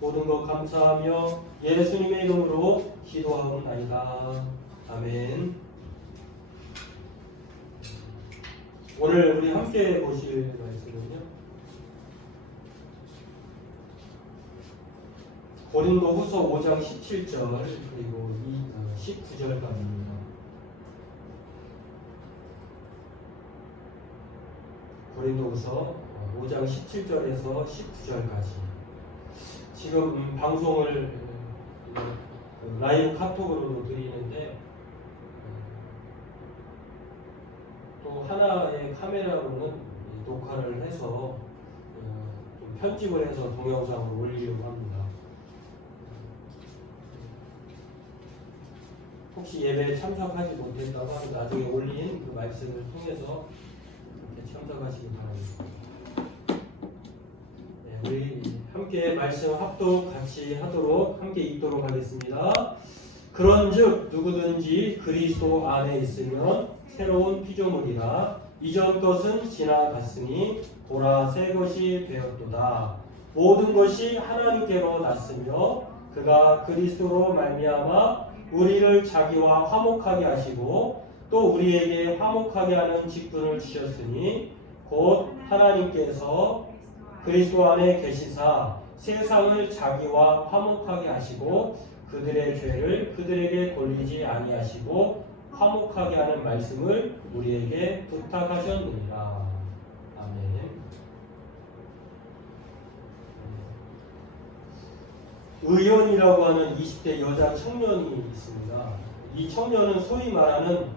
모든 것 감사하며 예수님의 이름으로 기도하옵나이다. 아멘. 오늘 우리 함께 보실 말씀은요, 고린도후서 5장 17절 그리고 19절까지입니다. 고린도후서 5장 17절에서 19절까지. 지금 방송을 라이브 카톡으로 드리는데 또 하나의 카메라로는 녹화를 해서 좀 편집을 해서 동영상으로 올리려고 합니다. 혹시 예배에 참석하지 못했다가 나중에 올린 그 말씀을 통해서 이렇게 참석하시기 바랍니다. 네, 우리 함께 말씀 합독 같이 하도록 함께 읽도록 하겠습니다. 그런즉 누구든지 그리스도 안에 있으면 새로운 피조물이라 이전 것은 지나갔으니 보라 새 것이 되었도다. 모든 것이 하나님께로 났으며 그가 그리스도로 말미암아 우리를 자기와 화목하게 하시고 또 우리에게 화목하게 하는 직분을 주셨으니 곧 하나님께서 그리스도 안에 계시사 세상을 자기와 화목하게 하시고 그들의 죄를 그들에게 돌리지 아니하시고 화목하게 하는 말씀을 우리에게 부탁하셨느니라. 아멘. 의연이라고 하는 20대 여자 청년이 있습니다. 이 청년은 소위 말하는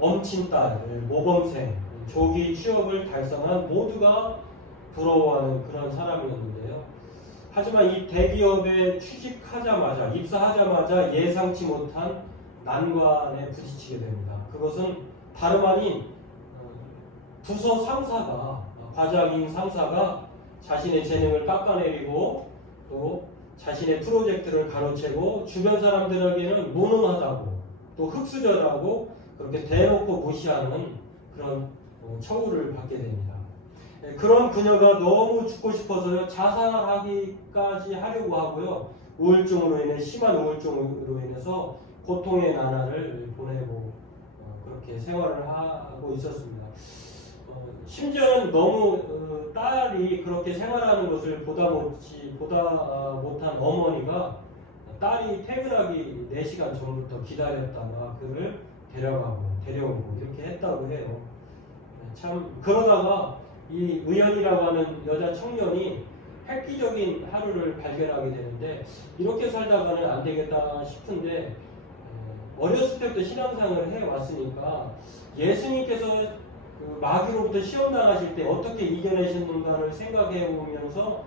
엄친딸, 모범생, 조기 취업을 달성한 모두가 부러워하는 그런 사람이었는데요. 하지만 이 대기업에 취직하자마자, 입사하자마자 예상치 못한 난관에 부딪히게 됩니다. 그것은 다름 아닌 부서 상사가, 과장인 상사가 자신의 재능을 깎아내리고 또 자신의 프로젝트를 가로채고 주변 사람들에게는 무능하다고 또 흙수저라고 그렇게 대놓고 무시하는 그런 처우를 받게 됩니다. 그런 그녀가 너무 죽고 싶어서 자살하기까지 하려고 하고요. 우울증으로 인해 심한 우울증으로 인해서 고통의 나날을 보내고 그렇게 생활을 하고 있었습니다. 심지어는 너무 딸이 그렇게 생활하는 것을 보다 못한 어머니가 딸이 퇴근하기 4시간 전부터 기다렸다가 그를 데려오고 이렇게 했다고 해요. 참 그러다가 이 의연이라고 하는 여자 청년이 획기적인 하루를 발견하게 되는데 이렇게 살다가는 안 되겠다 싶은데 어렸을 때부터 신앙생활을 해왔으니까 예수님께서 그 마귀로부터 시험 나가실 때 어떻게 이겨내셨는가를 생각해 보면서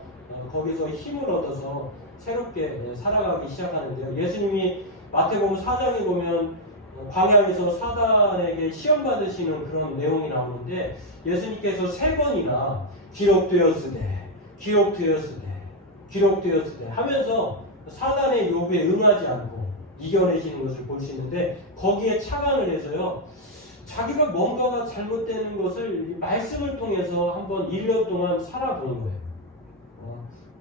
거기서 힘을 얻어서 새롭게 살아가기 시작하는데요. 예수님이 마태복음 4장에 보면 광야에서 사단에게 시험 받으시는 그런 내용이 나오는데 예수님께서 3번이나 기록되었으되 하면서 사단의 요구에 응하지 않고 이겨내시는 것을 볼 수 있는데 거기에 착안을 해서요. 자기가 뭔가가 잘못되는 것을 말씀을 통해서 한번 1년 동안 살아보는 거예요.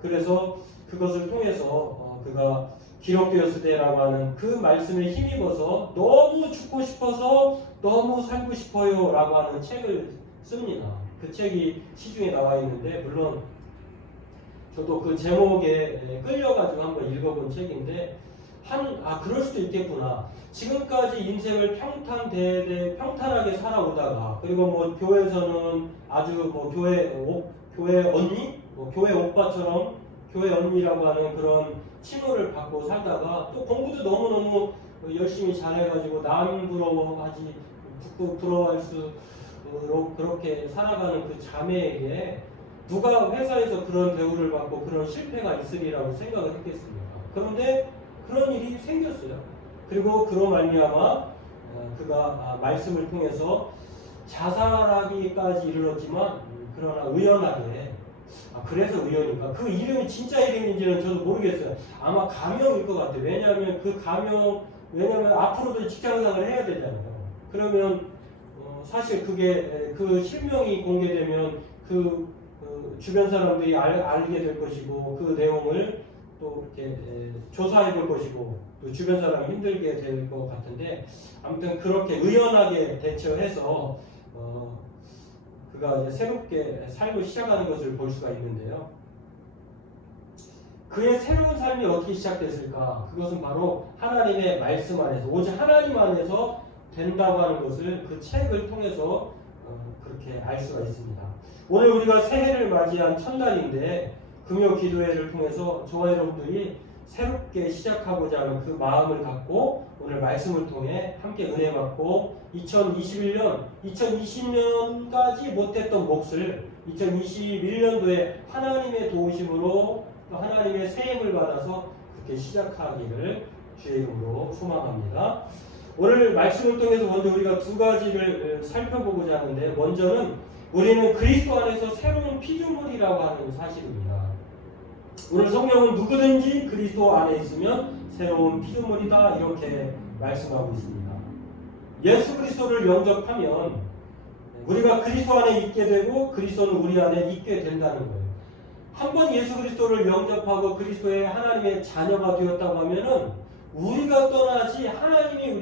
그래서 그것을 통해서 그가 기록되었으되라고 하는 그 말씀에 힘입어서 너무 죽고 싶어서 너무 살고 싶어요 라고 하는 책을 씁니다. 그 책이 시중에 나와 있는데 물론 저도 그 제목에 끌려가지고 한번 읽어본 책인데 그럴 수도 있겠구나. 지금까지 인생을 평탄하게 살아오다가 그리고 뭐 교회에서는 아주 뭐 교회 언니, 교회 오빠처럼 교회 언니라고 하는 그런 칭호를 받고 살다가 또 공부도 너무너무 열심히 잘해가지고 남 부러워하지 부러워할수록 그렇게 살아가는 그 자매에게 누가 회사에서 그런 대우를 받고 그런 실패가 있으리라고 생각을 했겠습니까? 그런데 그런 일이 생겼어요. 그리고 그로 말미암아 그가 말씀을 통해서 자살하기까지 이르렀지만 그러나 의연하게 그래서 의연인가? 그 이름이 진짜 이름인지는 저도 모르겠어요. 아마 가명일 것 같아요. 왜냐면 앞으로도 직장생활을 해야 되잖아요. 그러면 사실 그게 그 실명이 공개되면 주변 사람들이 알게 될 것이고 그 내용을 또 이렇게 조사해 볼 것이고 또 주변 사람 힘들게 될 것 같은데 아무튼 그렇게 의연하게 대처해서 그가 이제 새롭게 삶을 시작하는 것을 볼 수가 있는데요. 그의 새로운 삶이 어떻게 시작됐을까? 그것은 바로 하나님의 말씀 안에서 오직 하나님 안에서 된다고 하는 것을 그 책을 통해서 그렇게 알 수가 있습니다. 오늘 우리가 새해를 맞이한 첫날인데 금요 기도회를 통해서 저와 여러분들이 새롭게 시작하고자 하는 그 마음을 갖고 오늘 말씀을 통해 함께 은혜 받고 2021년, 2020년까지 못했던 몫을 2021년도에 하나님의 도우심으로 또 하나님의 세임을 받아서 그렇게 시작하기를 주의 이름으로 소망합니다. 오늘 말씀을 통해서 먼저 우리가 두 가지를 살펴보고자 하는데 먼저는 우리는 그리스도 안에서 새로운 피조물이라고 하는 사실입니다. 오늘 성경은 누구든지 그리스도 안에 있으면 새로운 피조물이다 이렇게 말씀하고 있습니다. 예수 그리스도를 영접하면 우리가 그리스도 안에 있게 되고 그리스도는 우리 안에 있게 된다는 거예요. 한번 예수 그리스도를 영접하고 그리스도의 하나님의 자녀가 되었다고 하면은 우리가 떠나지 하나님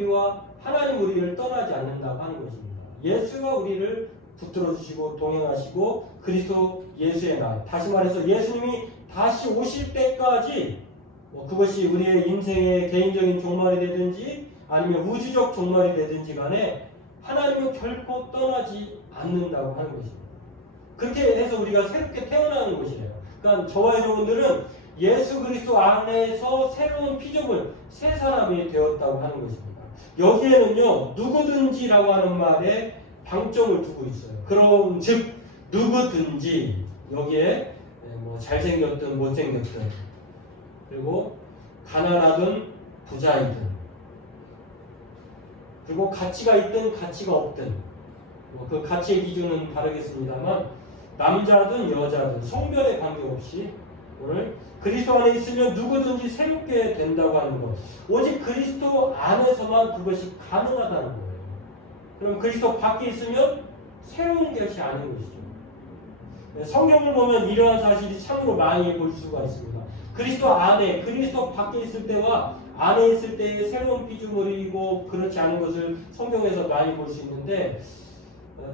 우리를 떠나지 않는다고 하는 것입니다. 예수가 우리를 붙들어 주시고 동행하시고 그리스도 예수의 날, 다시 말해서 예수님이 다시 오실 때까지 그것이 우리의 인생의 개인적인 종말이 되든지 아니면 우주적 종말이 되든지 간에 하나님은 결코 떠나지 않는다고 하는 것입니다. 그렇게 해서 우리가 새롭게 태어나는 것이래요. 그러니까 저와 여러분들은 예수 그리스도 안에서 새로운 피조물, 새 사람이 되었다고 하는 것입니다. 여기에는요, 누구든지라고 하는 말에 방점을 두고 있어요. 그럼 즉 누구든지 여기에 잘생겼든 못생겼든 그리고 가난하든 부자이든 그리고 가치가 있든 가치가 없든 그 가치의 기준은 다르겠습니다만 남자든 여자든 성별에 관계없이 오늘 그리스도 안에 있으면 누구든지 새롭게 된다고 하는 것, 오직 그리스도 안에서만 그것이 가능하다는 거예요. 그럼 그리스도 밖에 있으면 새로운 것이 아닌 것이죠. 성경을 보면 이러한 사실이 참으로 많이 볼 수가 있습니다. 그리스도 안에, 그리스도 밖에 있을 때와 안에 있을 때의 새로운 피조물이고 그렇지 않은 것을 성경에서 많이 볼 수 있는데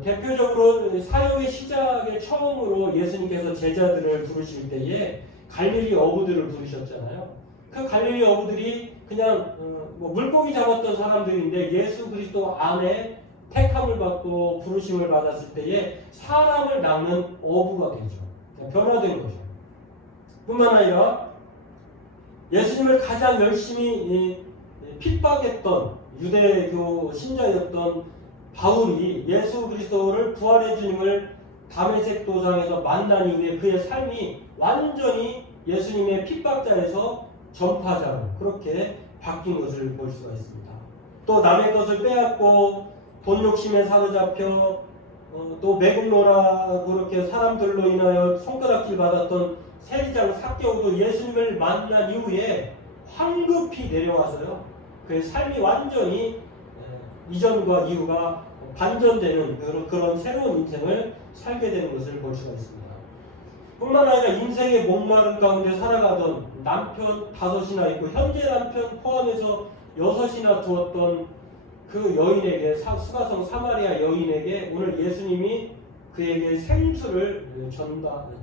대표적으로 사역의 시작에 처음으로 예수님께서 제자들을 부르실 때에 갈릴리 어부들을 부르셨잖아요. 그 갈릴리 어부들이 그냥 물고기 잡았던 사람들인데 예수 그리스도 안에 택함을 받고 부르심을 받았을 때에 사람을 낚는 어부가 되죠. 변화된 거죠. 뿐만 아니라 예수님을 가장 열심히 핍박했던 유대교 신자였던 바울이 예수 그리스도를 부활의 주님을 다메섹 도상에서 만난 이후에 그의 삶이 완전히 예수님의 핍박자에서 전파자로 그렇게 바뀐 것을 볼 수가 있습니다. 또 남의 것을 빼앗고 돈 욕심에 사로잡혀 또 매국노라고 그렇게 사람들로 인하여 손가락질 받았던 세리장 삭개오도 예수님을 만난 이후에 황급히 내려와서요. 그의 삶이 완전히 이전과 이후가 반전되는 그런 새로운 인생을 살게 되는 것을 볼 수가 있습니다. 뿐만 아니라 인생의 목마른 가운데 살아가던 남편 5이나 있고 현재 남편 포함해서 6이나 두었던 그 여인에게 수가성 사마리아 여인에게 오늘 예수님이 그에게 생수를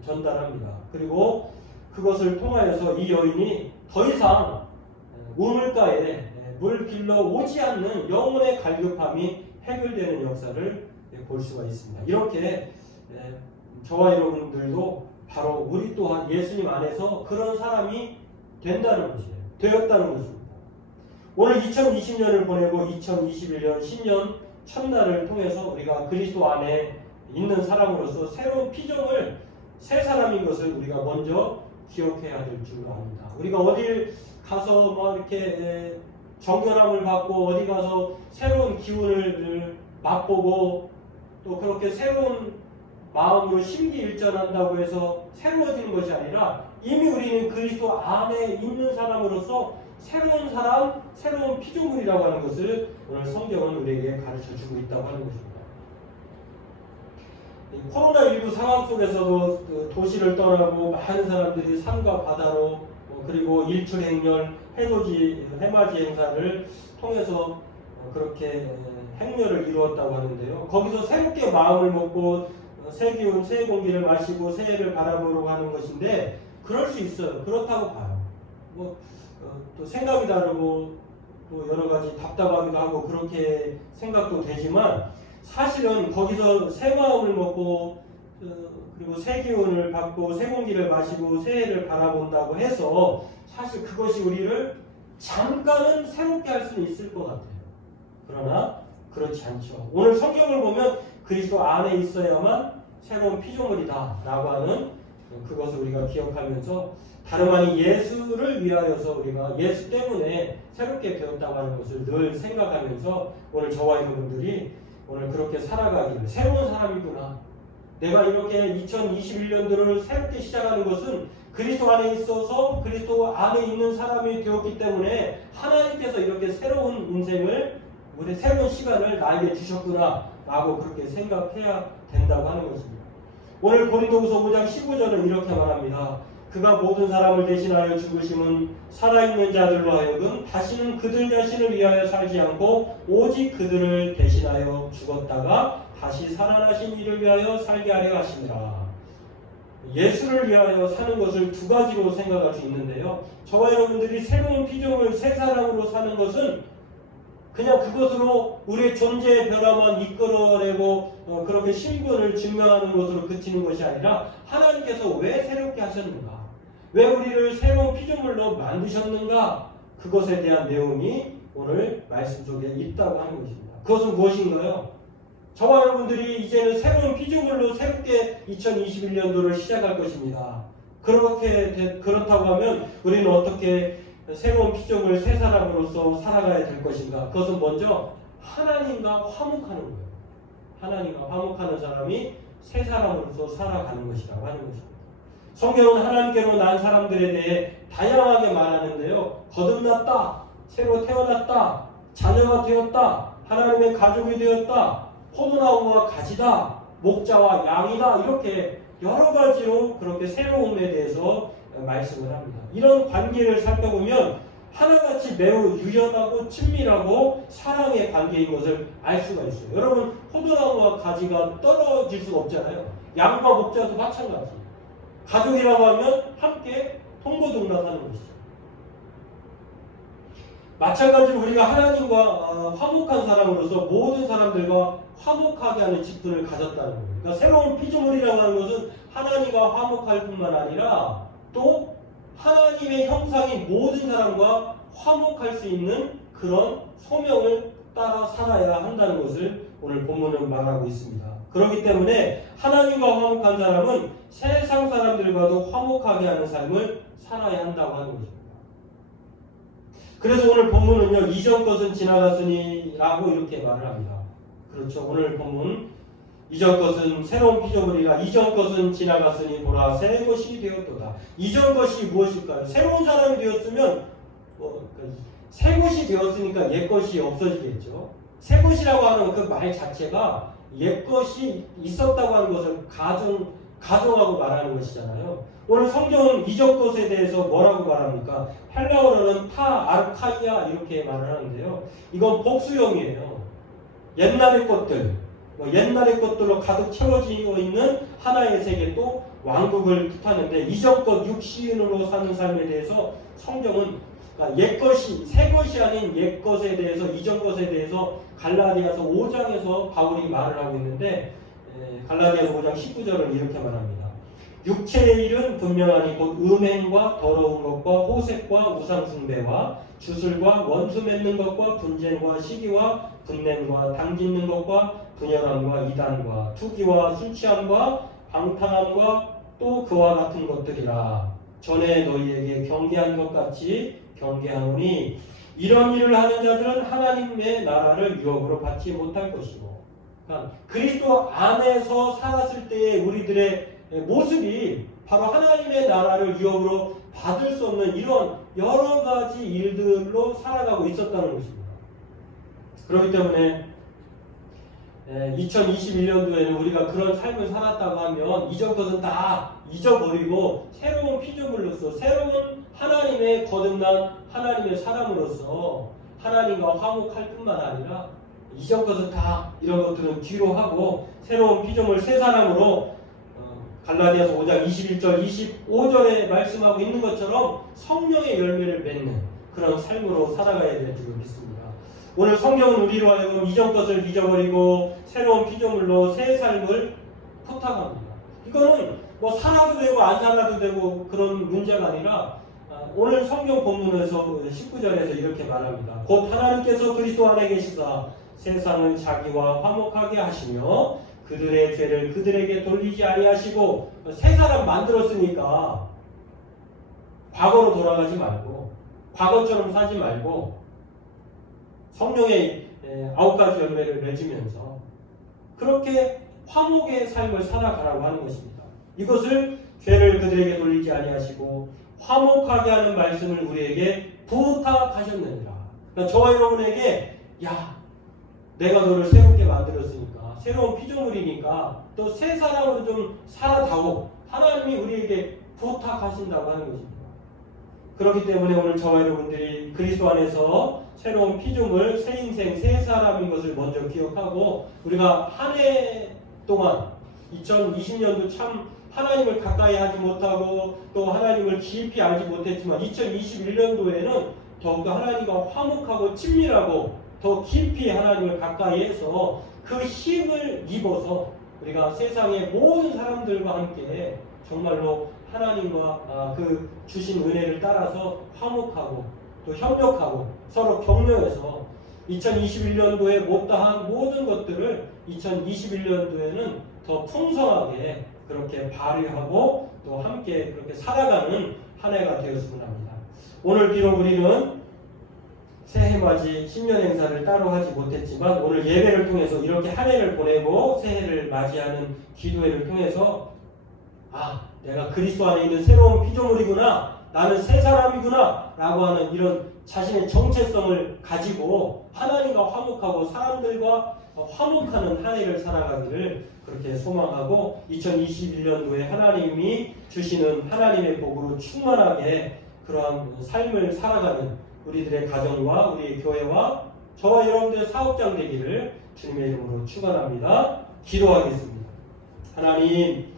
전달합니다. 그리고 그것을 통하여서 이 여인이 더 이상 우물가에 물 길러 오지 않는 영혼의 갈급함이 해결되는 역사를 볼 수가 있습니다. 이렇게 저와 여러분들도 바로 우리 또한 예수님 안에서 그런 사람이 된다는 것이에요. 되었다는 것입니다. 오늘 2020년을 보내고 2021년 신년 첫날을 통해서 우리가 그리스도 안에 있는 사람으로서 새로운 피조물, 새 사람인 것을 우리가 먼저 기억해야 될 줄 압니다. 우리가 어딜 가서 이렇게 정결함을 받고 어디 가서 새로운 기운을 맛보고 또 그렇게 새로운 마음으로 심기일전한다고 해서 새로워지는 것이 아니라 이미 우리는 그리스도 안에 있는 사람으로서 새로운 사람, 새로운 피조물이라고 하는 것을 오늘 성경은 우리에게 가르쳐주고 있다고 하는 것입니다. 코로나19 상황 속에서도 그 도시를 떠나고 많은 사람들이 산과 바다로 그리고 일출 행렬, 해맞이 행사를 통해서 그렇게 행렬을 이루었다고 하는데요. 거기서 새롭게 마음을 먹고 새 기운, 새 공기를 마시고 새해를 바라보려고 하는 것인데 그럴 수 있어요. 그렇다고 봐요. 또 생각이 다르고 또 여러 가지 답답하기도 하고 그렇게 생각도 되지만 사실은 거기서 새 마음을 먹고 그리고 새 기운을 받고 새 공기를 마시고 새해를 바라본다고 해서 사실 그것이 우리를 잠깐은 새롭게 할 수는 있을 것 같아요. 그러나 그렇지 않죠. 오늘 성경을 보면 그리스도 안에 있어야만 새로운 피조물이다 라고 하는 그것을 우리가 기억하면서 다름 아닌 예수를 위하여서 우리가 예수 때문에 새롭게 되었다고 하는 것을 늘 생각하면서 오늘 저와 여러분들이 오늘 그렇게 살아가기를 새로운 사람이구나. 내가 이렇게 2021년도를 새롭게 시작하는 것은 그리스도 안에 있어서 그리스도 안에 있는 사람이 되었기 때문에 하나님께서 이렇게 새로운 인생을 우리 새로운 시간을 나에게 주셨구나 라고 그렇게 생각해야 된다고 하는 것입니다. 오늘 고린도후서 5장 15절은 이렇게 말합니다. 그가 모든 사람을 대신하여 죽으심은 살아있는 자들로 하여금 다시는 그들 자신을 위하여 살지 않고 오직 그들을 대신하여 죽었다가 다시 살아나신 이를 위하여 살게 하려 하심이라. 예수를 위하여 사는 것을 두 가지로 생각할 수 있는데요. 저와 여러분들이 새로운 피조물 새 사람으로 사는 것은 그냥 그것으로 우리의 존재의 변화만 이끌어내고 그렇게 신분을 증명하는 것으로 그치는 것이 아니라 하나님께서 왜 새롭게 하셨는가? 왜 우리를 새로운 피조물로 만드셨는가? 그것에 대한 내용이 오늘 말씀 속에 있다고 하는 것입니다. 그것은 무엇인가요? 저와 여러분들이 이제는 새로운 피조물로 새롭게 2021년도를 시작할 것입니다. 그렇다고 하면 우리는 어떻게 새로운 피조물 새 사람으로서 살아가야 될 것인가? 그것은 먼저 하나님과 화목하는 거예요. 하나님과 화목하는 사람이 새 사람으로서 살아가는 것이라고 하는 것입니다. 성경은 하나님께로 난 사람들에 대해 다양하게 말하는데요. 거듭났다, 새로 태어났다, 자녀가 되었다, 하나님의 가족이 되었다, 포도나무와 가지다, 목자와 양이다, 이렇게 여러 가지로 그렇게 새로움에 대해서 말씀을 합니다. 이런 관계를 살펴보면 하나같이 매우 유연하고 친밀하고 사랑의 관계인 것을 알 수가 있어요. 여러분, 포도나무와 가지가 떨어질 수가 없잖아요. 양과 목자도 마찬가지. 가족이라고 하면 함께 통고동락하는 것이죠. 마찬가지로 우리가 하나님과 화목한 사람으로서 모든 사람들과 화목하게 하는 직분을 가졌다는 거예요. 그러니까 새로운 피조물이라고 하는 것은 하나님과 화목할 뿐만 아니라 또 하나님의 형상이 모든 사람과 화목할 수 있는 그런 소명을 따라 살아야 한다는 것을 오늘 본문은 말하고 있습니다. 그렇기 때문에 하나님과 화목한 사람은 세상 사람들과도 화목하게 하는 삶을 살아야 한다고 하는 것입니다. 그래서 오늘 본문은요, 이전 것은 지나갔으니 라고 이렇게 말을 합니다. 그렇죠. 오늘 본문 이전 것은 새로운 피조물이라 이전 것은 지나갔으니 보라 새 것이 되었도다. 이전 것이 무엇일까요? 새로운 사람이 되었으면 새 것이 되었으니까 옛 것이 없어지겠죠. 새 것이라고 하는 그 말 자체가 옛 것이 있었다고 하는 것을 가정하고 말하는 것이잖아요. 오늘 성경은 이전 것에 대해서 뭐라고 말합니까? 헬라어로는 타 아르카이아 이렇게 말을 하는데요. 이건 복수형이에요. 옛날의 것들, 옛날의 것들로 가득 채워지고 있는 하나의 세계 또 왕국을 뜻하는데 이전 것 육신으로 사는 삶에 대해서 성경은 옛 것이 새 것이 아닌 옛 것에 대해서 이전 것에 대해서 갈라디아서 5장에서 바울이 말을 하고 있는데 갈라디아서 5장 19절은 이렇게 말합니다. 육체의 일은 분명하니 곧 음행과 더러운 것과 호색과 우상숭배와 주술과 원수 맺는 것과 분쟁과 시기와 분냄과 당짓는 것과 분열함과 이단과 투기와 술취함과 방탕함과 또 그와 같은 것들이라. 전에 너희에게 경계한 것 같이 경계하노니 이런 일을 하는 자들은 하나님의 나라를 유업으로 받지 못할 것이고. 그러니까 그리스도 안에서 살았을 때의 우리들의 모습이 바로 하나님의 나라를 유업으로 받을 수 없는 이런 여러 가지 일들로 살아가고 있었다는 것입니다. 그렇기 때문에 2021년도에는 우리가 그런 삶을 살았다고 하면 이전 것은 다 잊어버리고 새로운 피조물로서 새로운 하나님의 거듭난 하나님의 사람으로서 하나님과 화목할 뿐만 아니라 이전 것은 다 이런 것들은 뒤로 하고 새로운 피조물 새 사람으로 갈라디아서 5장 21절 25절에 말씀하고 있는 것처럼 성령의 열매를 맺는 그런 삶으로 살아가야 될 줄 믿습니다. 오늘 성경은 우리로 하여금 이전 것을 잊어버리고 새로운 피조물로 새 삶을 부탁합니다. 이거는 뭐 살아도 되고 안 살아도 되고 그런 문제가 아니라 오늘 성경 본문에서 19절에서 이렇게 말합니다. 곧 하나님께서 그리스도 안에 계시사 세상을 자기와 화목하게 하시며 그들의 죄를 그들에게 돌리지 아니하시고 새 사람 만들었으니까 과거로 돌아가지 말고 과거처럼 사지 말고 성령의 9가지 열매를 맺으면서 그렇게 화목의 삶을 살아가라고 하는 것입니다. 이것을 죄를 그들에게 돌리지 아니하시고 화목하게 하는 말씀을 우리에게 부탁하셨느니라. 그러니까 저와 여러분에게 내가 너를 새롭게 만들었으니까 새로운 피조물이니까 또 새 사람으로 좀 살아다오. 하나님이 우리에게 부탁하신다고 하는 것입니다. 그렇기 때문에 오늘 저와 여러분들이 그리스도 안에서 새로운 피조물, 새 인생, 새 사람인 것을 먼저 기억하고 우리가 한 해 동안 2020년도 참 하나님을 가까이 하지 못하고 또 하나님을 깊이 알지 못했지만 2021년도에는 더욱더 하나님과 화목하고 친밀하고 더 깊이 하나님을 가까이 해서 그 힘을 입어서 우리가 세상의 모든 사람들과 함께 정말로 하나님과 그 주신 은혜를 따라서 화목하고 또 협력하고 서로 격려해서 2021년도에 못다한 모든 것들을 2021년도에는 더 풍성하게 그렇게 발휘하고 또 함께 그렇게 살아가는 한 해가 되었으면 합니다. 오늘 비록 우리는 새해 맞이 신년 행사를 따로 하지 못했지만 오늘 예배를 통해서 이렇게 한 해를 보내고 새해를 맞이하는 기도회를 통해서 내가 그리스도 안에 있는 새로운 피조물이구나, 나는 새 사람이구나 라고 하는 이런 자신의 정체성을 가지고 하나님과 화목하고 사람들과 화목하는 한 해를 살아가기를 그렇게 소망하고 2021년도에 하나님이 주시는 하나님의 복으로 충만하게 그러한 삶을 살아가는 우리들의 가정과 우리의 교회와 저와 여러분들의 사업장 되기를 주님의 이름으로 축원합니다. 기도하겠습니다. 하나님,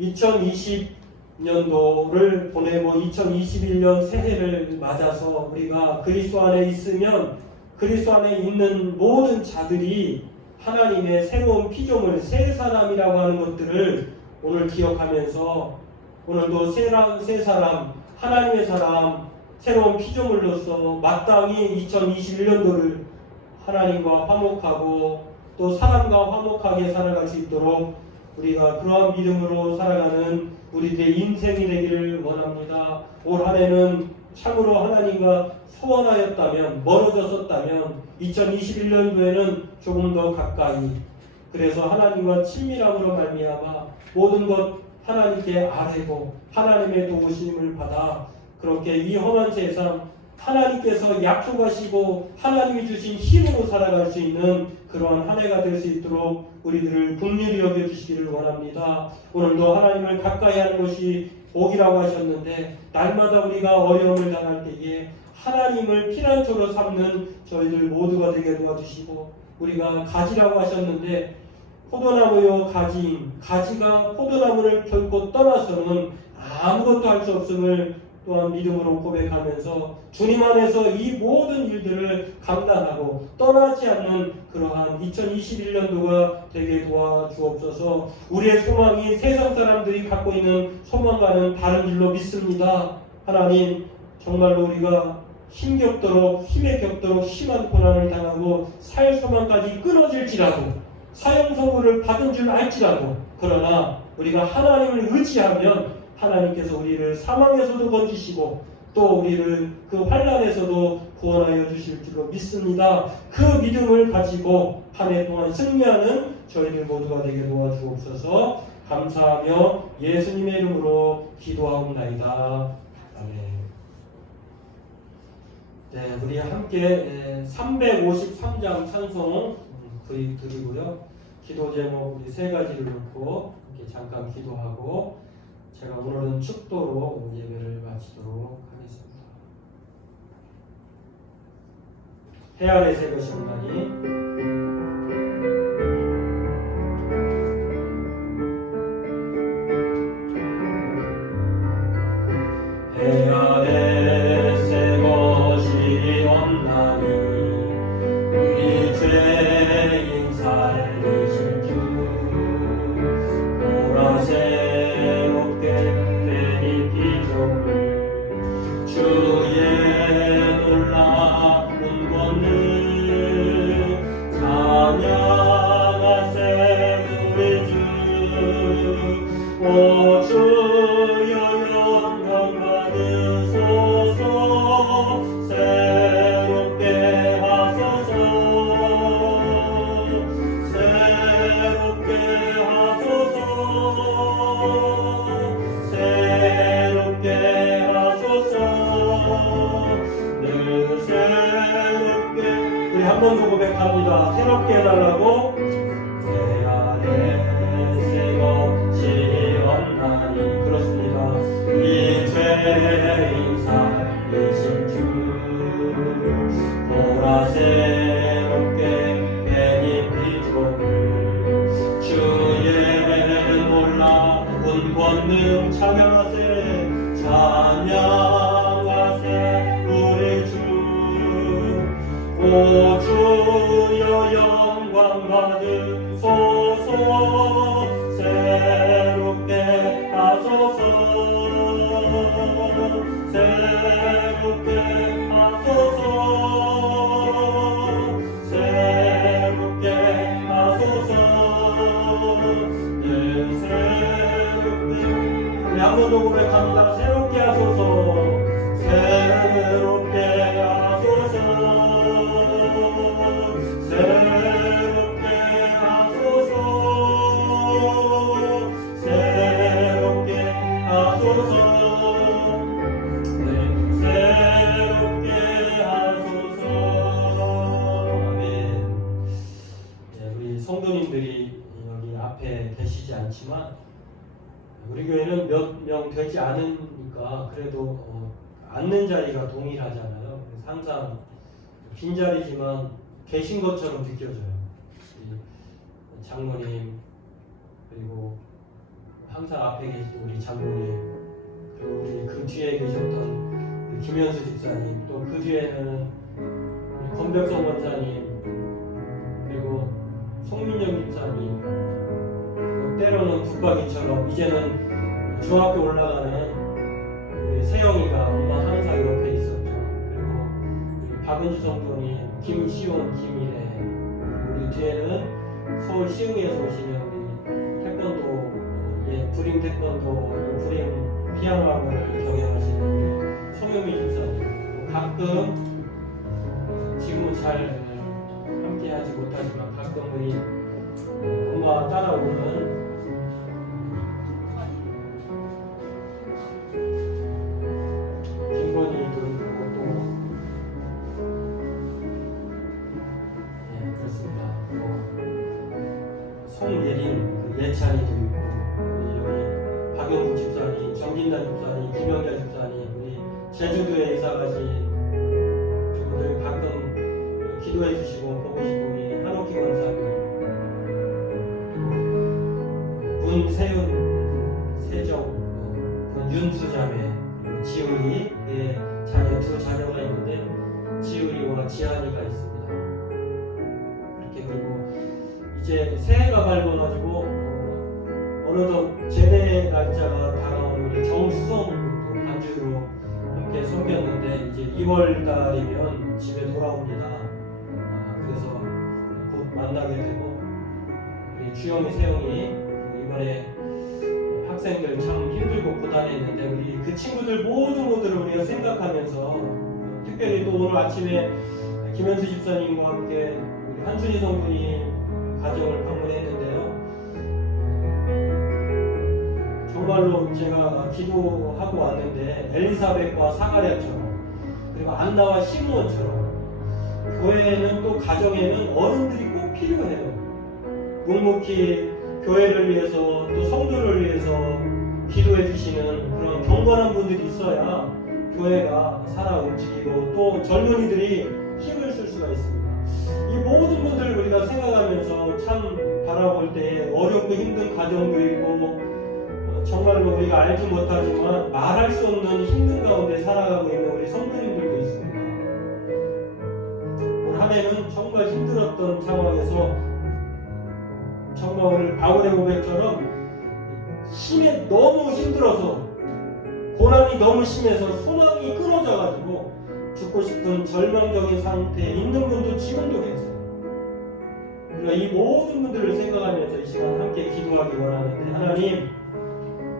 2020년도를 보내고 2021년 새해를 맞아서 우리가 그리스도 안에 있으면 그리스도 안에 있는 모든 자들이 하나님의 새로운 피조물, 새 사람이라고 하는 것들을 오늘 기억하면서 오늘도 새 사람, 하나님의 사람, 새로운 피조물로서 마땅히 2021년도를 하나님과 화목하고 또 사람과 화목하게 살아갈 수 있도록 우리가 그러한 믿음으로 살아가는 우리들의 인생이 되기를 원합니다. 올 한 해는 참으로 하나님과 소원하였다면, 멀어졌었다면 2021년도에는 조금 더 가까이, 그래서 하나님과 친밀함으로 말미암아 모든 것 하나님께 아뢰고 하나님의 도우심을 받아 그렇게 이 험한 세상 하나님께서 약속하시고 하나님이 주신 힘으로 살아갈 수 있는 그러한 한 해가 될 수 있도록 우리들을 긍휼히 여겨주시기를 원합니다. 오늘도 하나님을 가까이 하는 것이 복이라고 하셨는데 날마다 우리가 어려움을 당할 때에 하나님을 피난처로 삼는 저희들 모두가 되게 도와주시고, 우리가 가지라고 하셨는데 포도나무요 가지가 포도나무를 결코 떠나서는 아무것도 할 수 없음을 또한 믿음으로 고백하면서 주님 안에서 이 모든 일들을 감당하고 떠나지 않는 그러한 2021년도가 되게 도와주옵소서. 우리의 소망이 세상 사람들이 갖고 있는 소망과는 다른 줄로 믿습니다. 하나님, 정말로 우리가 힘겹도록 힘에 겹도록 심한 고난을 당하고 살 소망까지 끊어질지라도 사형 선고를 받은 줄 알지라도 그러나 우리가 하나님을 의지하면 하나님께서 우리를 사망에서도 건지시고 또 우리를 그 환난에서도 구원하여 주실 줄로 믿습니다. 그 믿음을 가지고 한 해 동안 승리하는 저희들 모두가 되게 도와주옵소서. 감사하며 예수님의 이름으로 기도하옵나이다. 아멘. 네, 우리 함께 353장 찬송 드리고요. 기도 제목 우리 세 가지를 놓고 이렇게 잠깐 기도하고 제가 오늘은 축도로 예배를 마치도록 하겠습니다. 해 아래 새 것이 온다니 해 아래 새 것이 온다니 이 죄인 살리신 주 보라 새롭게 되니 비전을 주의 놀라운 권능 찬양하세 우리 주 오 주여 영광 받으소서 새롭게 하소서 새롭게 하소서 새롭게 하소서 늘 새롭게 우리 한 번 더 고백합니다. 새롭게 해달라고 새 안에 새 것이 없나니 그렇습니다. 이 죄인 살리신 주 보라 새롭게 되니 비전을 주의 놀라운 권능 찬양하세 찬양하세 우리 주 오 주여 영광 받으소서 새롭게 하소서 새롭게 하소서 새롭게 하소서 늘 새롭게 우리 한 번 더 고백합니다. 새롭게 하소서 새롭게 하소서 새롭게 하소서 새롭게 하소서 네, 새롭게 하소서 아멘. 네, 우리 성도님들이 여기 앞에 계시지 않지만 우리 교회는 몇 명 되지 않으니까 그래도 앉는 자리가 동일하잖아요. 그래서 항상 빈자리지만 계신 것처럼 느껴져요. 장로님 그리고 항상 앞에 계신 우리 장로님 그리고 우리 그 뒤에 계셨던 우리 김현수 집사님 또 그 뒤에는 우리 권백성 원사님 그리고 송민영 집사님 그리고 때로는 붙박이처럼 이제는 중학교 올라가는 우리 세영이가 엄마 항상 옆에 있었죠. 그리고 우리 박은주 성도님 김시원 김일혜 우리 뒤에는 서울 시흥에서 오시는 우리 태권도 불임 태권도 또 불임 피아노 학원을 경영하시는 송영미 집사님 가끔 지금은 잘 함께하지 못하지만 가끔 우리 엄마가 따라오는 김건희도 있고 또 네, 그렇습니다. 송예린 예찬이도 있고 우리 여기 박영국 집사님, 정진단 집사님, 김영자 집사님, 우리 제주도에 이사 가신 그분들 가끔 기도해 주시고 보고 싶고 우리 한옥기 권사님, 문세윤, 세정, 윤수 자매, 지훈이 자녀 두 자녀가 있는데 지훈이와 지한이가 있습니다. 이렇게 그리고 이제 새해가 밝아가지고 어느덧 제대 날짜가 다가온 우리 정수성도 반주로 함께 섬겼는데 이제 2월 달이면 집에 돌아옵니다. 그래서 곧 만나게 되고 우리 주영이 세영이 이번에 학생들 참 힘들고 고단했는데 우리 그 친구들 모두를 우리가 생각하면서 특별히 또 오늘 아침에 김현수 집사님과 함께 우리 한순희 성도님 가정을 방문했는데요. 정말로 제가 기도하고 왔는데 엘리사벳과 사가랴처럼 그리고 안나와 시므온처럼 교회에는 또 가정에는 어른들이 꼭 필요해요. 묵묵히 교회를 위해서 또 성도를 위해서 기도해 주시는 그런 경건한 분들이 있어야 교회가 살아 움직이고 또 젊은이들이 힘을 쓸 수가 있습니다. 이 모든 분들을 우리가 생각하면서 참 바라볼 때 어렵고 힘든 가정도 있고 정말로 우리가 알지 못하지만 말할 수 없는 힘든 가운데 살아가고 있는 우리 성도님들도 있습니다. 올 한 해는 정말 힘들었던 상황에서 정말 오늘 바울의 고백처럼 힘에 너무 힘들어서 고난이 너무 심해서 소망이 끊어져가지고 죽고 싶은 절망적인 상태에 있는 분도 지금도 계세요. 우리가 이 모든 분들을 생각하면서 이 시간 함께 기도하기 원하는데 하나님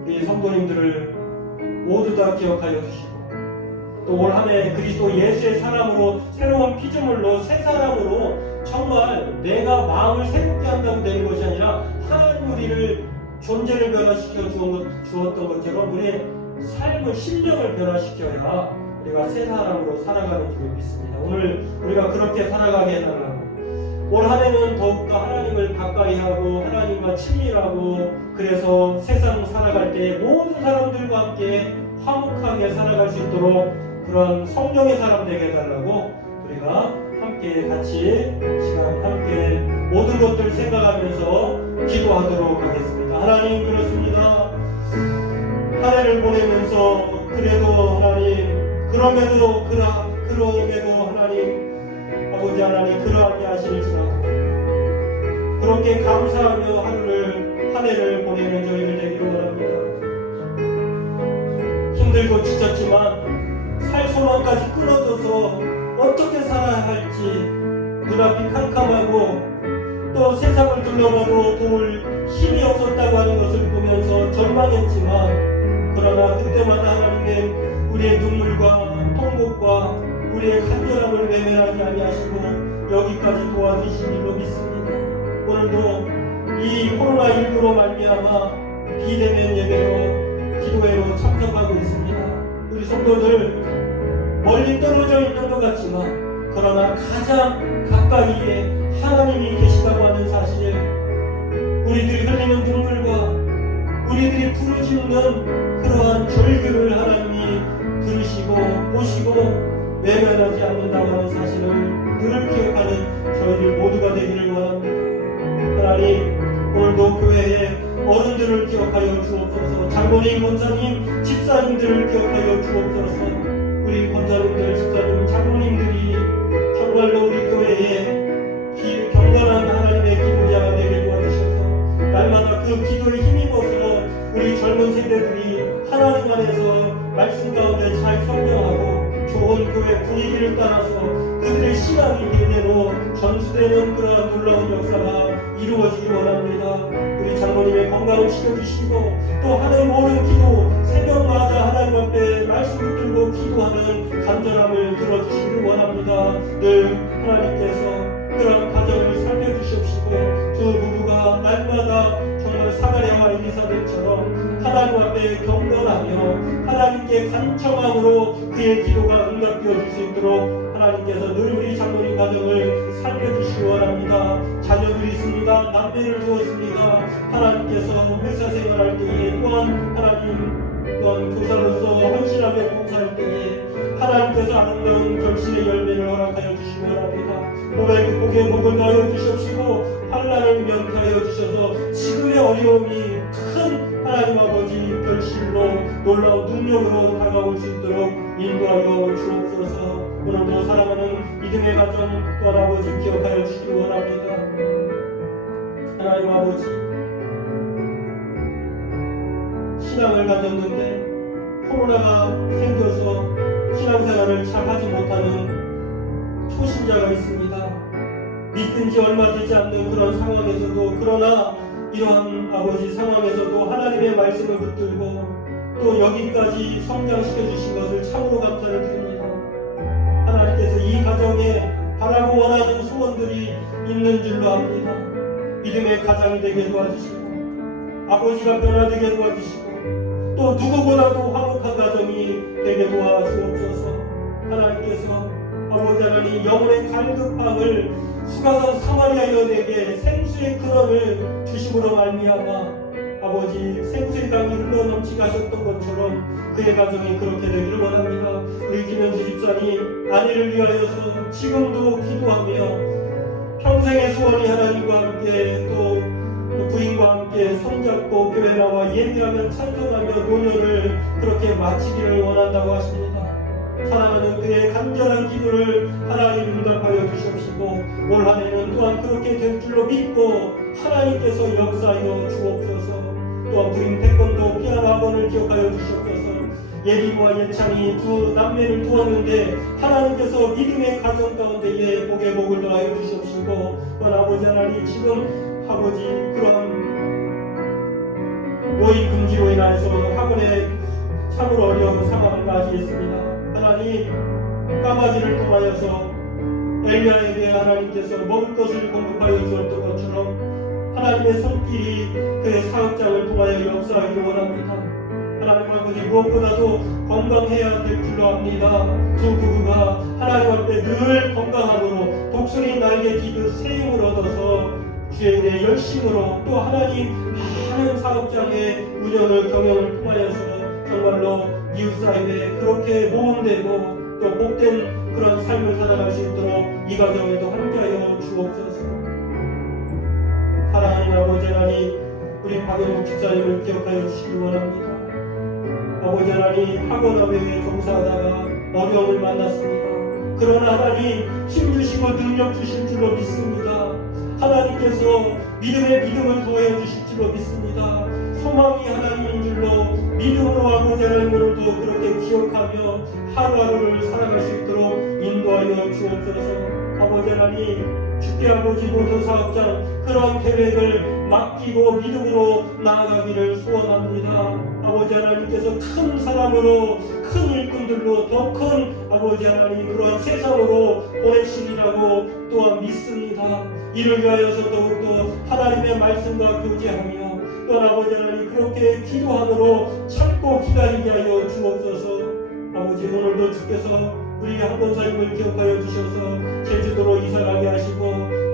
우리 성도님들을 모두 다 기억하여 주시고 또 올 한 해 그리스도 예수의 사람으로 새로운 피조물로 새 사람으로 정말 내가 마음을 새롭게 한다고 되는 것이 아니라 하나님 우리를 존재를 변화시켜 주었던 것처럼 우리의 삶을 심령을 변화시켜야 우리가 새 사람으로 살아가는 줄 믿습니다. 오늘 우리가 그렇게 살아가게 해달라고 올 한 해는 더욱더 하나님을 가까이 하고 하나님과 친밀하고 그래서 세상 살아갈 때 모든 사람들과 함께 화목하게 살아갈 수 있도록 그런 성령의 사람 되게 해달라고 우리가 함께 같이 시간 함께 모든 것들을 생각하면서 기도하도록 하겠습니다. 하나님 그렇습니다. 한 해를 보내면서 그래도 하나님 그럼에도 하나님 아버지 하나님 그러하게 하실지라도 그렇게 감사하며 한 해를 보내는 저희들 되기를 원합니다. 힘들고 지쳤지만 살 소망까지 끊어져서 어떻게 살아야 할지 눈앞이 캄캄하고 또 세상을 둘러봐도 도울 힘이 없었다고 하는 것을 보면서 절망했지만 그러나 그때마다 하나님은 우리의 눈물과 통곡과 우리의 간절함을 외면하지 아니하시고 여기까지 도와주신 줄로 믿습니다. 오늘도 이 코로나19로 말미암아 비대면 예배로 기도회로 참석하고 있습니다. 우리 성도들 멀리 떨어져 있는 것 같지만 그러나 가장 가까이에 하나님이 계시다고 하는 사실 우리들이 흘리는 눈물과 우리들이 부르짖는 그러한 절규를 하나님이 들으시고 보시고 외면하지 않는다고 하는 사실을 늘 기억하는 저희들 모두가 되기를 원합니다. 하나님 오늘도 교회의 어른들을 기억하여 주옵소서 장로님, 권사님, 집사님들을 기억하여 주옵소서 우리 권사님들, 집사님, 장로님들이 정말로 우리 교회에 경건한 하나님의 기도자가 되게 도와주셔서 날마다 그 기도에 힘입어서 우리 젊은 세대들이 하나님 안에서 말씀 가운데 잘 성경하고 좋은 교회 분위기를 따라서 그들의 신앙이 제대로 전수되는 그러한 놀라운 역사가 이루어지기 원합니다. 우리 장로님의 건강을 지켜주시고 또 하늘 모든 기도 새벽마다 하나님 앞에 말씀 붙들고 기도하는 간절함을 들어주시길 원합니다. 늘 하나님께서 그런 가정을 살펴주십시고 두 부부가 날마다 정말 사가랴와 엘리사벳처럼 하나님 앞에 경건하며 하나님께 간청함으로 그의 기도가 응답되어질 수 있도록 하나님께서 늘 우리 장로님 가정을 살펴주시기 원합니다. 자녀들이 있습니다. 남매를 두었습니다. 하나님께서 회사 생활할 때에 또한 하나님 또한 교사로서 헌신하며 봉사할 때에 하나님께서 아름다운 결실의 열매를 허락하여 주시기 원합니다. 고개 복을 넣어 주십시고 환난을 면하여 주셔서 지금의 어려움이 큰 하나님 아버지 결실로 놀라운 능력으로 다가올 수 있도록 인도하여 주옵소서. 오늘도 사랑하는 믿음의 가정 또한 아버지 기억하여 주시기 원합니다. 하나님 아버지 신앙을 가졌는데 코로나가 생겨서 신앙생활을 잘 하지 못하는 초신자가 있습니다. 믿은 지 얼마 되지 않는 그런 상황에서도 그러나 이러한 아버지 상황에서도 하나님의 말씀을 붙들고 또 여기까지 성장시켜 주신 것을 참으로 감사를 드립니다. 하나님께서 이 가정에 바라고 원하는 소원들이 있는 줄로 압니다. 믿음의 가장이 되게 도와주시고 아버지가 변화되게 도와주시고 또 누구보다도 화목한 가정이 되게 도와주옵소서. 하나님께서 아버지 하나님 영혼의 갈급함을 수가성 사마리아 여인에게 생수의 근원을 주심으로 말미암아 아버지 생수의 강이 흘러넘치게 하셨던 것처럼 그의 가정이 그렇게 되기를 원합니다. 우리 김현주 집사님 아내를 위하여서 지금도 기도하며 평생의 소원이 하나님과 함께 또 부인과 함께 손잡고 교회 나와 예배하며 찬송하며 노년을 그렇게 마치기를 원한다고 하십니다. 사랑하는 그의 간절한 기도를 하나님 응답하여 주시옵시고 올 한해는 또한 그렇게 될 줄로 믿고 하나님께서 역사하여 주옵소서. 또한 부인 태권도 피아노 학원을 기억하여 주시옵소서. 예림과 예찬이 두 남매를 두었는데 하나님께서 믿음의 가정 가운데에 복의 복을 더하여 주시옵시고 또한 아버지 하나님 지금 아버지 그런 노인 금지로 인하여서 학원에 참으로 어려운 상황을 맞이했습니다. 하나님 까마귀를 통하여서 엘리야에게 하나님께서 먹을 것을 공급하여 주었던 것처럼 하나님의 손길이 그의 사업장을 통하여 역사하기를 원합니다. 하나님 아버지 무엇보다도 건강해야 될 줄로 압니다. 두 부부가 하나님 앞에 늘 건강함으로 독수리 날개 기듯 새 힘을 얻어서 주의 은혜 열심으로 또 하나님 많은 사업장의 운영을 경영을 통하여서 정말로 이웃사회에 그렇게 모험되고 또 복된 그런 삶을 살아갈 수 있도록 이 가정에도 함께하여 주옵소서. 사랑하는 아버지 하나님 우리 박영국 집사님을 기억하여 주시기 원합니다. 아버지 하나님 학원업에 종사하다가 어려움을 만났습니다. 그러나 하나님 힘주시고 능력 주실 줄로 믿습니다. 하나님께서 믿음의 믿음을 더해 주실 줄로 믿습니다. 소망이 하나님인 줄로 믿음으로 아버지 하나님으로도 그렇게 기억하며 하루하루를 살아갈 수 있도록 인도하여 주옵소서. 아버지 하나님 주께 아버지 모든 사업장 그런 계획을 맡기고 믿음으로 나아가기를 소원합니다. 아버지 하나님께서 큰 사람으로 큰 일꾼들로 더 큰 아버지 하나님 그러한 세상으로 보내시리라고 또한 믿습니다. 이를 위하여서 더욱더 하나님의 말씀과 교제하며 또한 아버지 하나님 그렇게 기도함으로 참고 기다리게 하여 주옵소서. 아버지 오늘도 주께서 우리 한권사님을 기억하여 주셔서 제주도로 이사가게 하시고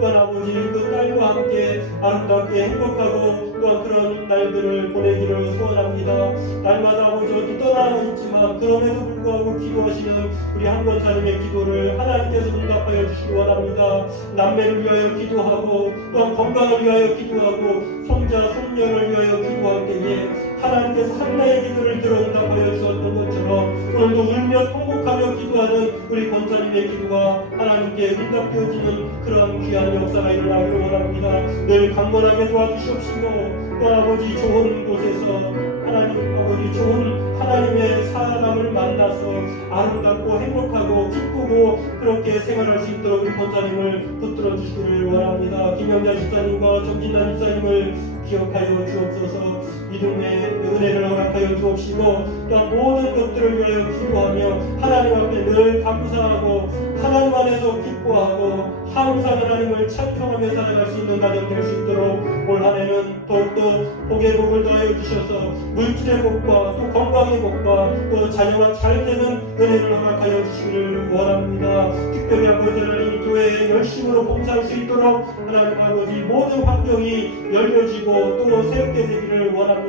또한 아버지 그 딸과 함께 아름답게 행복하고 또한 그런 날들을 보내기를 소원합니다. 날마다 아버지 어디 떠나 있지만 그럼에도 불구하고 기도하시는 우리 한권사님의 기도를 하나님께서 응답하여 주시기 원합니다. 남매를 위하여 기도하고 또한 건강을 위하여 기도하고 손자 손녀를 위하여 기도할 때에 하나님께서 한나의 기도를 들어 응답하여 주셨던 것처럼 오늘도 울며 통곡하며 기도하는 우리 권사님의 기도가 하나님께 응답되어지는 그러한 귀한 역사가 일어나기를 원합니다. 늘 강건하게 도와주시옵시고 또 아버지 좋은 곳에서 하나님 아버지 좋은 하나님의 사람을 만나서 아름답고 행복하고 기쁘고 그렇게 생활할 수 있도록 우리 권사님을 붙들어 주시기를 원합니다. 김영자 집사님과 정진남 집사님을 기억하여 주옵소서. 믿음의 은혜를 허락하여 주옵시고 또한 모든 것들을 위하여 기도하며 하나님 앞에 늘 감사하고 하나님 안에서 기뻐하고 항상 하나님을 찬송하며 살아갈 수 있는 가정 될 수 있도록 올 한해는 더욱더 복의 복을 더하여 주셔서 물질의 복과 또 건강의 복과 또 자녀가 잘되는 은혜를 허락하여 주시기를 원합니다. 특별히 아버지 하나님 교회에 열심으로 봉사할 수 있도록 하나님 아버지 모든 환경이 열려지고 또 새롭게 되기를 원합니다.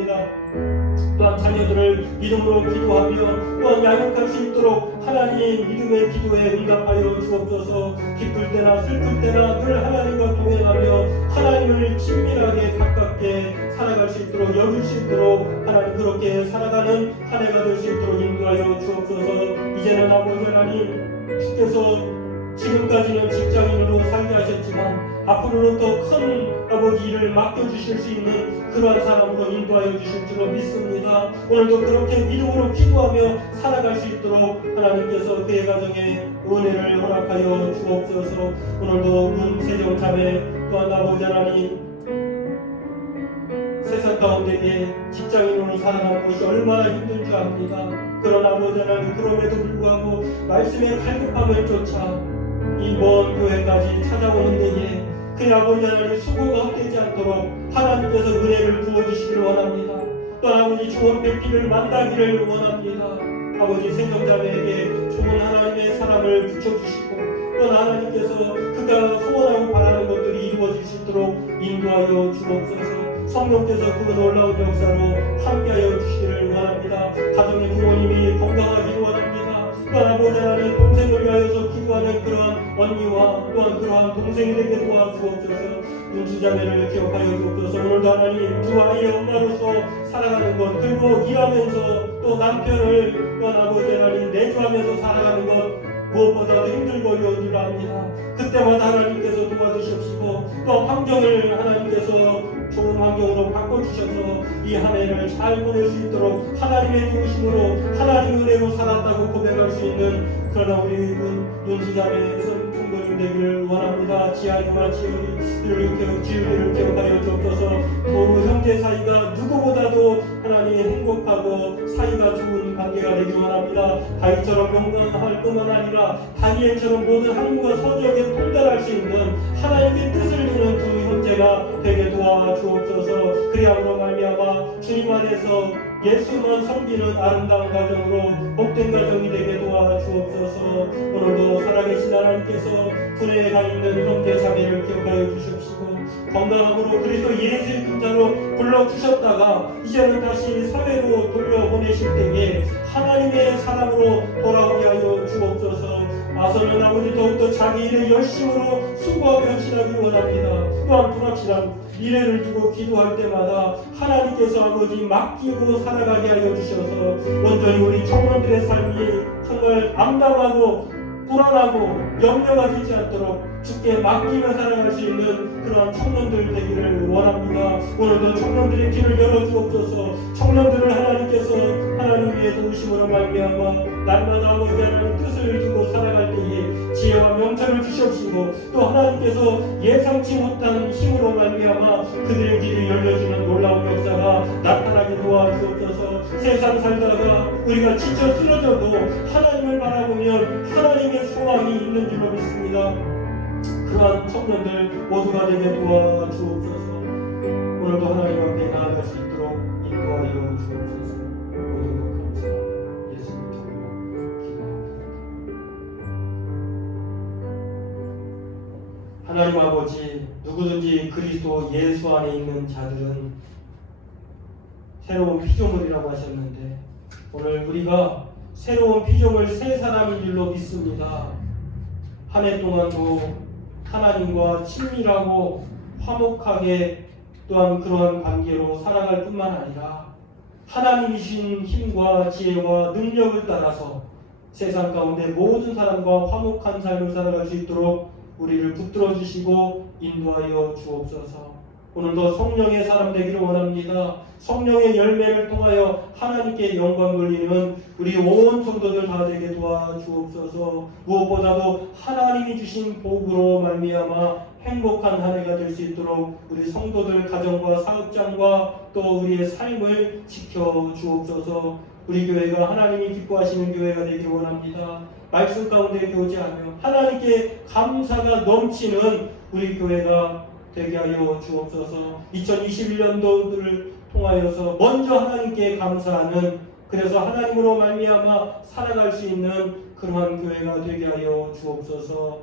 또한 자녀들을 믿음으로 기도하며 또한 양육할 수 있도록 하나님 믿음의 기도에 응답하여 주옵소서. 기쁠 때나 슬플 때나 늘 하나님과 동행하며 하나님을 친밀하게 가깝게 살아갈 수 있도록 여길 수 있도록 하나님 그렇게 살아가는 한 해가 될 수 있도록 인도하여 주옵소서. 이제는 아버지 하나님 주께서 지금까지는 직장인으로 살게 하셨지만 앞으로는 더 큰 아버지 일을 맡겨주실 수 있는 그러한 사람으로 인도하여 주실 줄로 믿습니다. 오늘도 그렇게 믿음으로 기도하며 살아갈 수 있도록 하나님께서 그의 가정에 은혜를 허락하여 주옵소서. 오늘도 문세정 자매 또한 아버지 하나님 세상 가운데에 직장인으로 살아가는 것이 얼마나 힘든 줄 압니다. 그러나 아버지 하나님 그럼에도 불구하고 말씀의 갈급함을 쫓아 이 먼 교회까지 찾아오는 데에 그 아버지 하나님 수고가 헛되지 않도록 하나님께서 은혜를 부어주시기를 원합니다. 또 아버지 좋은 백기를 만나기를 원합니다. 아버지 생존자에게 좋은 하나님의 사람을 붙여주시고 또 하나님께서 그가 소원하고 바라는 이루어질 수 있도록 인도하여 주옵소서. 성령께서 그 놀라운 역사로 함께하여 주시기를 원합니다. 가정의 부모님이 건강하기를 원합니다. 또한 아버지 하나님 동생을 위하여서 기도하는 그러한 언니와 또한 그러한 동생들에게 도와주옵소서. 눈치자매를 기억하여 주옵소서. 오늘도 하나님 두 아이의 엄마로서 살아가는 것, 그리고 일하면서 또 남편을 또한 아버지 하나님 내조하면서 살아가는 것 무엇보다도 힘들고 어려운 줄 압니다. 그때마다 하나님께서 도와주시옵시고 또 환경을 하나님께서 좋은 환경으로 바꿔주셔서 이 한 해를 잘 보낼 수 있도록 하나님의 도우심으로 하나님의 은혜로 살았다고 고백할 수 있는 그러나 우리 눈치자매의 성도님 되기를 원합니다. 지아이와 지은이를 기억하여 주옵소서. 두 형제 사이가 누구보다도 하나님 행복하고 사이가 좋은 관계가 되길 원합니다. 다윗처럼 명강할 뿐만 아니라 다니엘처럼 모든 한국과 서적에 통달할 수 있는 하나님의 뜻을 이루는 두 형제가 되게 도와주옵소서. 그리함으로 말미암아 주님 안에서 예수만 섬기는 아름다운 가정으로 복된 가정이 되게 도와주옵소서. 오늘도 살아계신 하나님께서 군에 가 있는 형제 자매를 기억하여 주시옵시고 건강함으로 그리스도 예수의 분자로 불러주셨다가 이제는 다시 사회로 돌려보내실 때에 하나님의 사랑으로 돌아오게 하여 주옵소서. 아서는 아버지 더욱더 자기 일에 열심으로 수고하며 지나기 원합니다. 또한 불확실한 미래를 두고 기도할 때마다 하나님께서 아버지 맡기고 살아가게 하여 주셔서 온전히 우리 청년들의 삶이 정말 암담하고 불안하고 염려가 되지 않도록 주께 맡기며 살아갈 수 있는 그러한 청년들 되기를 원합니다. 오늘도 청년들의 길을 열어주옵소서. 청년들을 하나님께서 하나님의 도우심으로 말미암아 날마다 아버지 하나님 뜻을 두고 살아갈 때에 지혜와 명철을 주시옵시고 또 하나님께서 예상치 못한 힘으로 말미암아 그들의 길이 열려주는 놀라운 역사가 나타나게 도와주옵소서. 세상 살다가 우리가 지쳐 쓰러져도 하나님을 바라보면 하나님의 소망이 있는 줄로 믿습니다. 그러한 청년들 모두가 되게 도와주옵소서. 오늘도 하나님 앞에 나아갈 수 있도록 인도하여 주옵소서. 모든 것 감사 예수님 이름으로 기도합니다. 하나님 아버지, 누구든지 그리스도 예수 안에 있는 자들은 새로운 피조물이라고 하셨는데 오늘 우리가 새로운 피조물 새 사람인 줄로 믿습니다. 한 해 동안도 하나님과 친밀하고 화목하게 또한 그러한 관계로 살아갈 뿐만 아니라 하나님이신 힘과 지혜와 능력을 따라서 세상 가운데 모든 사람과 화목한 삶을 살아갈 수 있도록 우리를 붙들어 주시고 인도하여 주옵소서. 오늘도 성령의 사람 되기를 원합니다. 성령의 열매를 통하여 하나님께 영광 돌리는 우리 온 성도들 다 되게 도와주옵소서. 무엇보다도 하나님이 주신 복으로 말미암아 행복한 한 해가 될 수 있도록 우리 성도들 가정과 사업장과 또 우리의 삶을 지켜주옵소서. 우리 교회가 하나님이 기뻐하시는 교회가 되기를 원합니다. 말씀 가운데 교제하며 하나님께 감사가 넘치는 우리 교회가 되게 하여 주옵소서. 2021년도를 통하여서 먼저 하나님께 감사하는, 그래서 하나님으로 말미암아 살아갈 수 있는 그러한 교회가 되게 하여 주옵소서.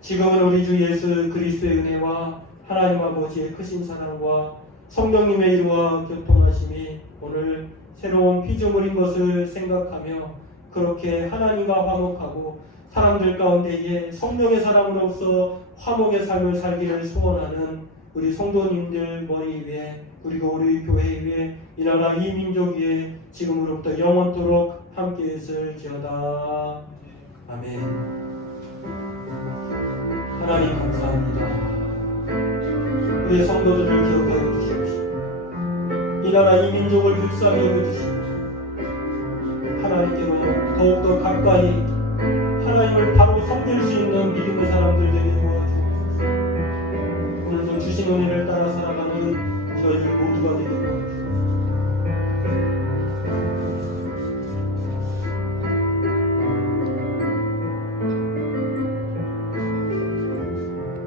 지금은 우리 주 예수 그리스도의 은혜와 하나님 아버지의 크신 사랑과 성령님의 이루와 교통하심이 오늘 새로운 피조물인 것을 생각하며 그렇게 하나님과 화목하고 사람들 가운데에 성령의 사람으로서 화목의 삶을 살기를 소원하는 우리 성도님들 머리 위에, 그리고 우리 교회 위에, 이 나라 이 민족 위에 지금으로부터 영원토록 함께 있을지어다. 아멘. 하나님 감사합니다. 우리 성도들을 기억하여 주십시오. 이 나라 이 민족을 불쌍히 여겨주시고 하나님께로 더욱더 가까이 하나님을 바로 섬길 수